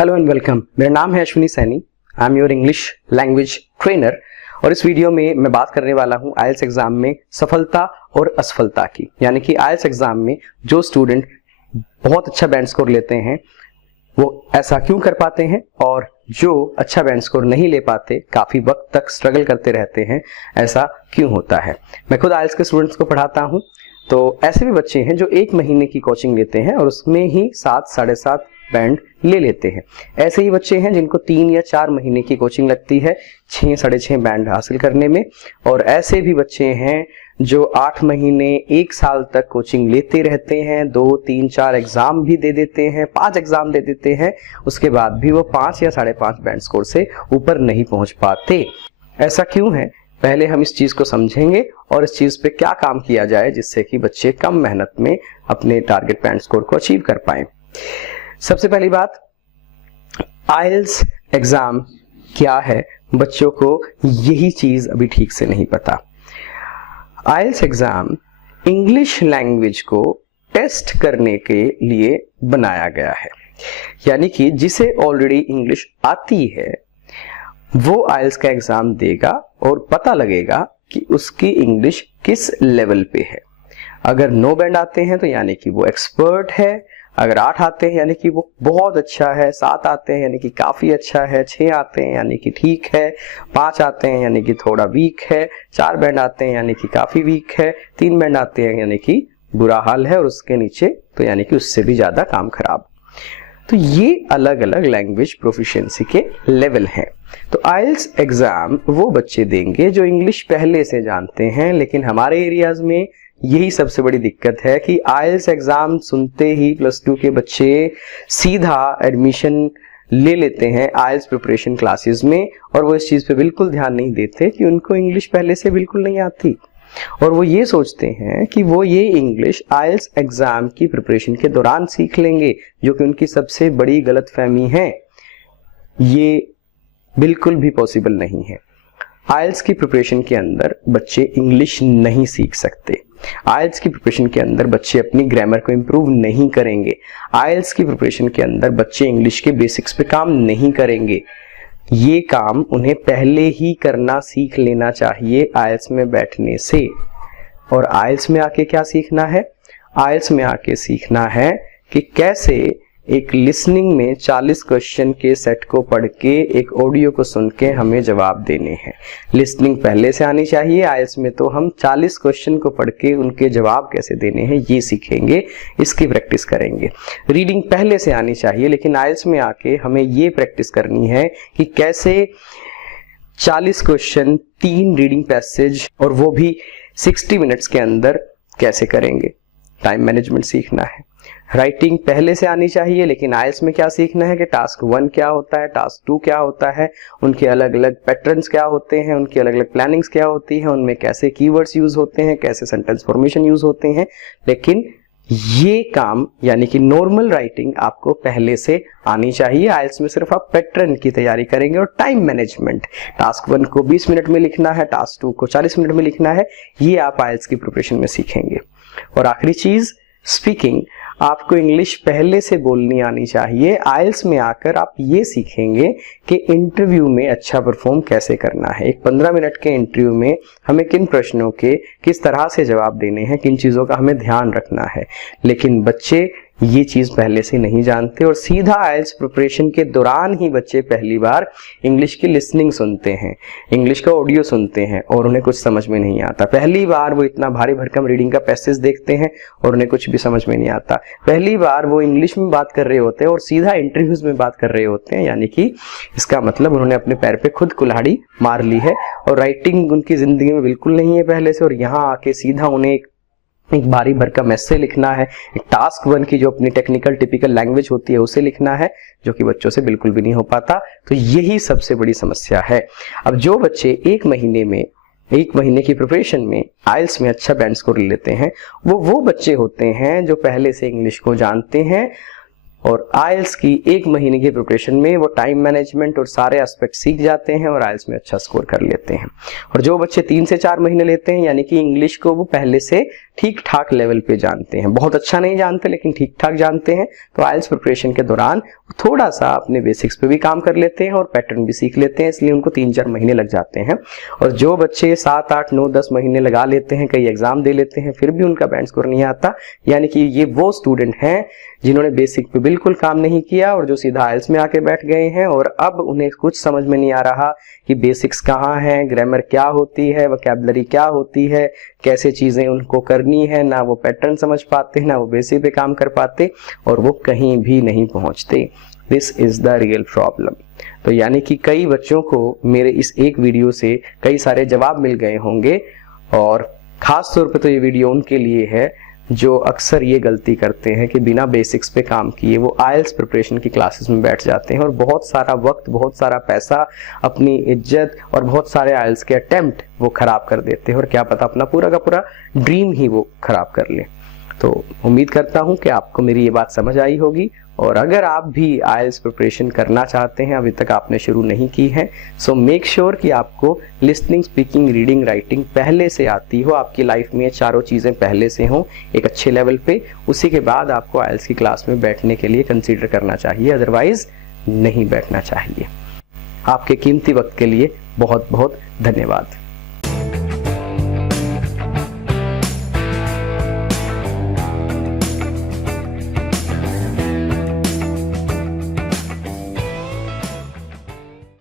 Hello and welcome. मेरा नाम है Ashwini Saini. I am your English language trainer और इस वीडियो में मैं बात करने वाला हूं आईएलटीएस एग्जाम में सफलता और असफलता की। यानी कि आईएलटीएस एग्जाम में जो स्टूडेंट बहुत अच्छा बैंड स्कोर लेते हैं वो ऐसा क्यों कर पाते हैं और जो अच्छा बैंड स्कोर नहीं ले पाते, काफी वक्त तक स्ट्रगल करते रहते हैं, ऐसा क्यों होता है। मैं खुद आईएलटीएस के स्टूडेंट्स को पढ़ाता हूं, तो ऐसे भी बच्चे हैं जो 1 महीने की कोचिंग लेते हैं और उसमें ही 7 साढ़े 7 बैंड ले लेते हैं। ऐसे ही बच्चे हैं जिनको 3 या 4 महीने की कोचिंग लगती है 6 साढ़े 6 बैंड हासिल करने में, और ऐसे भी बच्चे हैं जो 8 महीने 1 साल तक कोचिंग लेते रहते हैं, 2 3 4 एग्जाम भी दे देते हैं, 5 एग्जाम दे देते हैं, उसके बाद भी वो 5 या साढ़े 5 बैंड स्कोर से ऊपर नहीं पहुंच पाते। ऐसा क्यों है, पहले हम इस चीज को समझेंगे और इस चीज पे क्या काम किया जाए जिससे कि बच्चे कम मेहनत में अपने टारगेट बैंड स्कोर को अचीव कर पाए। सबसे पहली बात, आईएलटीएस एग्जाम क्या है, बच्चों को यही चीज अभी ठीक से नहीं पता। आईएलटीएस एग्जाम इंग्लिश लैंग्वेज को टेस्ट करने के लिए बनाया गया है। यानी कि जिसे ऑलरेडी इंग्लिश आती है वो आईएलटीएस का एग्जाम देगा और पता लगेगा कि उसकी इंग्लिश किस लेवल पे है। अगर 9 बैंड आते हैं तो यानी कि वो एक्सपर्ट है, अगर 8 आते हैं यानी कि वो बहुत अच्छा है, 7 आते हैं यानी कि काफी अच्छा है, 6 आते हैं यानी कि ठीक है, 5 आते हैं यानी कि थोड़ा वीक है, 4 बैंड आते हैं यानी कि काफी वीक है, 3 बैंड आते हैं यानी कि बुरा हाल है, और उसके नीचे तो यानी कि उससे भी ज्यादा काम खराब। तो ये अलग अलग लैंग्वेज प्रोफिशिएंसी के लेवल हैं। तो आईएलटीएस एग्जाम वो बच्चे देंगे जो इंग्लिश पहले से जानते हैं, लेकिन हमारे एरियाज में यही सबसे बड़ी दिक्कत है कि आईएलटीएस एग्जाम सुनते ही +2 के बच्चे सीधा एडमिशन ले लेते हैं आईएलटीएस प्रिपरेशन क्लासेस में, और वो इस चीज पे बिल्कुल ध्यान नहीं देते कि उनको इंग्लिश पहले से बिल्कुल नहीं आती, और वो ये सोचते हैं कि वो ये इंग्लिश आईएलटीएस एग्जाम की प्रिपरेशन के दौरान सीख लेंगे, जो कि उनकी सबसे बड़ी गलतफहमी है। ये बिल्कुल भी पॉसिबल नहीं है। आईएलटीएस की प्रिपरेशन के अंदर बच्चे इंग्लिश नहीं सीख सकते। आईएलटीएस की प्रिपरेशन के अंदर बच्चे अपनी ग्रामर को इंप्रूव नहीं करेंगे। आईएलटीएस की प्रिपरेशन के अंदर बच्चे इंग्लिश के बेसिक्स पे काम नहीं करेंगे। ये काम उन्हें पहले ही करना सीख लेना चाहिए आईएलटीएस में बैठने से। और आईएलटीएस में आके क्या सीखना है? आईएलटीएस में आके सीखना है कि कैसे एक लिसनिंग में 40 क्वेश्चन के सेट को पढ़ के एक ऑडियो को सुन के हमें जवाब देने हैं। लिसनिंग पहले से आनी चाहिए। आईएलटीएस में तो हम 40 क्वेश्चन को पढ़ के उनके जवाब कैसे देने हैं ये सीखेंगे, इसकी प्रैक्टिस करेंगे। रीडिंग पहले से आनी चाहिए, लेकिन आईएलटीएस में आके हमें ये प्रैक्टिस करनी है कि कैसे 40 क्वेश्चन 3 रीडिंग पैसेज, और वो भी 60 मिनट्स के अंदर कैसे करेंगे। टाइम मैनेजमेंट सीखना है। राइटिंग पहले से आनी चाहिए, लेकिन आईएलटीएस में क्या सीखना है कि टास्क 1 क्या होता है, टास्क 2 क्या होता है, उनके अलग अलग पैटर्न्स क्या होते हैं, उनकी अलग अलग प्लानिंग्स क्या होती है, उनमें कैसे कीवर्ड्स यूज होते हैं, कैसे सेंटेंस फॉर्मेशन यूज होते हैं। लेकिन ये काम यानी कि नॉर्मल राइटिंग आपको पहले से आनी चाहिए। आईएलटीएस में सिर्फ आप पैटर्न की तैयारी करेंगे। और टाइम मैनेजमेंट, टास्क 1 को 20 मिनट में लिखना है, टास्क 2 को 40 मिनट में लिखना है, ये आप आईएलटीएस की प्रिपरेशन में सीखेंगे। और आखिरी चीज, स्पीकिंग। आपको इंग्लिश पहले से बोलनी आनी चाहिए। आईएलटीएस में आकर आप ये सीखेंगे कि इंटरव्यू में अच्छा परफॉर्म कैसे करना है। एक 15 मिनट के इंटरव्यू में हमें किन प्रश्नों के किस तरह से जवाब देने हैं, किन चीजों का हमें ध्यान रखना है। लेकिन बच्चे ये चीज पहले से नहीं जानते, और सीधा आईएलटीएस प्रिपरेशन के दौरान ही बच्चे पहली बार इंग्लिश की लिसनिंग सुनते हैं, इंग्लिश का ऑडियो सुनते हैं, और उन्हें कुछ समझ में नहीं आता। पहली बार वो इतना भारी भरकम रीडिंग का पैसेज देखते हैं और उन्हें कुछ भी समझ में नहीं आता। पहली बार वो इंग्लिश में बात कर रहे होते हैं और सीधा इंटरव्यूज में बात कर रहे होते हैं, यानी कि इसका मतलब उन्होंने अपने पैर पे खुद कुल्हाड़ी मार ली है, और राइटिंग उनकी जिंदगी में बिल्कुल नहीं है पहले से। और यहाँ आके सीधा उन्हें एक भारी भरकम ऐसे लिखना है, एक टास्क 1 की जो अपनी टेक्निकल टिपिकल लैंग्वेज होती है उसे लिखना है, जो कि बच्चों से बिल्कुल भी नहीं हो पाता। तो यही सबसे बड़ी समस्या है। अब जो बच्चे 1 महीने की प्रिपरेशन में आईएलटीएस में अच्छा बैंड स्कोर लेते हैं, वो बच्चे होते हैं जो पहले से इंग्लिश को जानते हैं, और आइल्स की 1 महीने की प्रिपरेशन में वो टाइम मैनेजमेंट और सारे एस्पेक्ट सीख जाते हैं और आइल्स में अच्छा स्कोर कर लेते हैं। और जो बच्चे 3 से 4 महीने लेते हैं, यानी कि इंग्लिश को वो पहले से ठीक ठाक लेवल पे जानते हैं, बहुत अच्छा नहीं जानते लेकिन ठीक ठाक जानते हैं, तो आइल्स प्रिपरेशन के दौरान थोड़ा सा अपने बेसिक्स पे भी काम कर लेते हैं और पैटर्न भी सीख लेते हैं, इसलिए उनको 3-4 महीने लग जाते हैं। और जो बच्चे 7, 8, 9, 10 महीने लगा लेते हैं, कई एग्जाम दे लेते हैं, फिर भी उनका बैंड स्कोर नहीं आता, यानी कि ये वो स्टूडेंट हैं जिन्होंने बेसिक पे बिल्कुल काम नहीं किया और जो सीधा आइल्स में आके बैठ गए हैं और अब उन्हें कुछ समझ में नहीं आ रहा कि बेसिक्स कहाँ हैं, ग्रामर क्या होती है, वोकैबुलरी क्या होती है, कैसे चीजें उनको करनी है, ना वो पैटर्न समझ पाते, ना वो बेसिक पे काम कर पाते और वो कहीं भी नहीं पहुंचते। This is the real problem. तो यानी कि कई बच्चों को मेरे इस एक वीडियो से कई सारे जवाब मिल गए होंगे और खास तौर पे तो ये वीडियो उनके लिए है जो अक्सर ये गलती करते हैं कि बिना बेसिक्स पे काम किए वो आइल्स प्रिपरेशन की क्लासेस में बैठ जाते हैं और बहुत सारा वक्त, बहुत सारा पैसा, अपनी इज्जत और बहुत सारे आइल्स के अटेम्प्ट वो खराब कर देते हैं और क्या पता अपना पूरा का पूरा ड्रीम ही वो खराब कर ले। तो उम्मीद करता हूं कि आपको मेरी ये बात समझ आई होगी और अगर आप भी आइल्स प्रिपरेशन करना चाहते हैं, अभी तक आपने शुरू नहीं की है, सो मेक श्योर कि आपको लिसनिंग, स्पीकिंग, रीडिंग, राइटिंग पहले से आती हो, आपकी लाइफ में चारों चीज़ें पहले से हों एक अच्छे लेवल पे, उसी के बाद आपको आइल्स की क्लास में बैठने के लिए कंसीडर करना चाहिए, अदरवाइज नहीं बैठना चाहिए। आपके कीमती वक्त के लिए बहुत बहुत धन्यवाद।